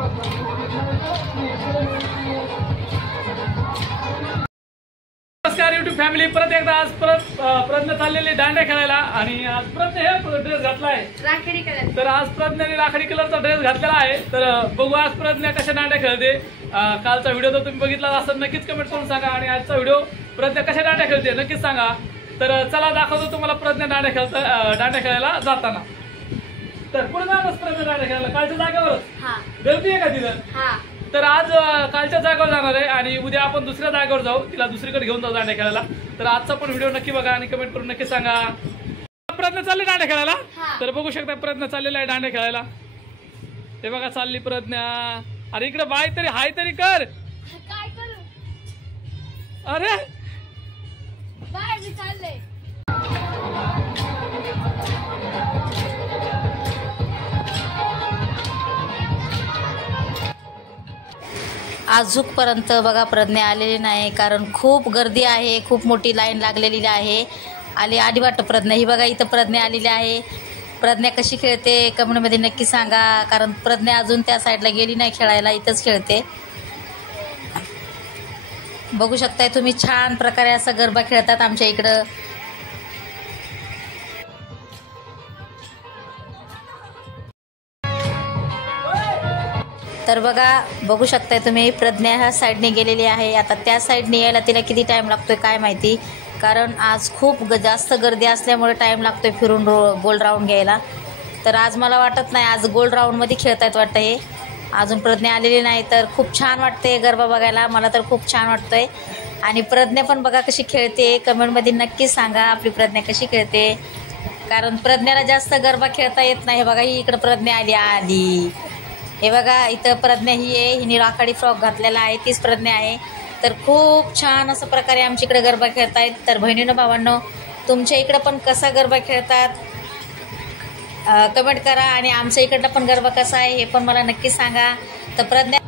नमस्कार YouTube family, परत एकदा आज प्रज्ञा चाललेली दांड्या खेळायला आणि आज प्रज्ञा हे ड्रेस घातलाय राखडी कलर. तर आज प्रज्ञाने राखडी कलरचा ड्रेस घातलेला आहे. तर बघू आज प्रज्ञा कशा दांड्या खेळते. कालचा व्हिडिओ तर तुम्ही बघितला असेल, नक्कीच कमेंट करून सांगा. आणि आजचा व्हिडिओ प्रज्ञा कशा दांड्या खेळते नक्कीच सांगा. तर चला दाखवतो तुम्हाला प्रज्ञा दांड्या खेळायला जाताना. तर पुढे जाणारच प्रज्ञा दांड्या खेळायला कालच्या जागेवरच गर्दी आहे का तिथं? तर आज कालच्या जागेवर जाणार आहे आणि उद्या आपण दुसऱ्या जागेवर जाऊ, तिला दुसरीकडे घेऊन जाऊ दांड्या खेळायला. तर आजचा पण व्हिडिओ नक्की बघा आणि कमेंट करून नक्की सांगा. प्रज्ञा चालली दांड्या खेळायला. तर बघू शकता प्रज्ञा चाललेला आहे दांड्या खेळायला. हे बघा चालली प्रज्ञा. अरे इकडे बाय तरी हाय तरी कर. काय करू? अरे बाय मी चालले. आजूकपर्यंत बघा प्रज्ञा आलेली नाही, कारण खूप गर्दी आहे, खूप मोठी लाईन लागलेली आहे. आली वाटतं प्रज्ञा. ही बघा इथं प्रज्ञा आलेली आहे. प्रज्ञा कशी खेळते कमेंटमध्ये नक्की सांगा, कारण प्रज्ञा अजून त्या साईडला गेली नाही खेळायला, इथंच खेळते. बघू शकताय तुम्ही छान प्रकारे असा गरबा खेळतात आमच्या इकडं. तर बघू शकताय तुम्ही प्रज्ञा ह्या साईडने गेलेली आहे. आता त्या साईडने यायला तिला किती टाईम लागतोय काय माहिती, कारण आज खूप जास्त गर्दी असल्यामुळे टाईम लागतोय फिरून गोल राऊंड घ्यायला. तर आज मला वाटत नाही आज गोल राऊंडमध्ये खेळतायत वाटतं हे. अजून प्रज्ञा आलेली नाही. तर खूप छान वाटते गरबा बघायला, मला तर खूप छान वाटतंय. आणि प्रज्ञा पण बघा कशी खेळते, कमेंटमध्ये नक्की सांगा आपली प्रज्ञा कशी खेळते, कारण प्रज्ञाला जास्त गरबा खेळता येत नाही. बघा ही इकडं प्रज्ञा आली. हे बघा इथं प्रज्ञा ही आहे, हिने राखाडी फ्रॉक घातलेला आहे, तीच प्रज्ञा आहे. तर खूप छान असं प्रकारे आमच्या इकडे गरबा खेळतायत. तर बहिणीनं भावांनो, तुमच्या इकडं पण कसा गरबा खेळतात कमेंट करा आणि आमच्या इकडला पण गरबा कसा आहे हे पण मला नक्की सांगा. तर प्रज्ञा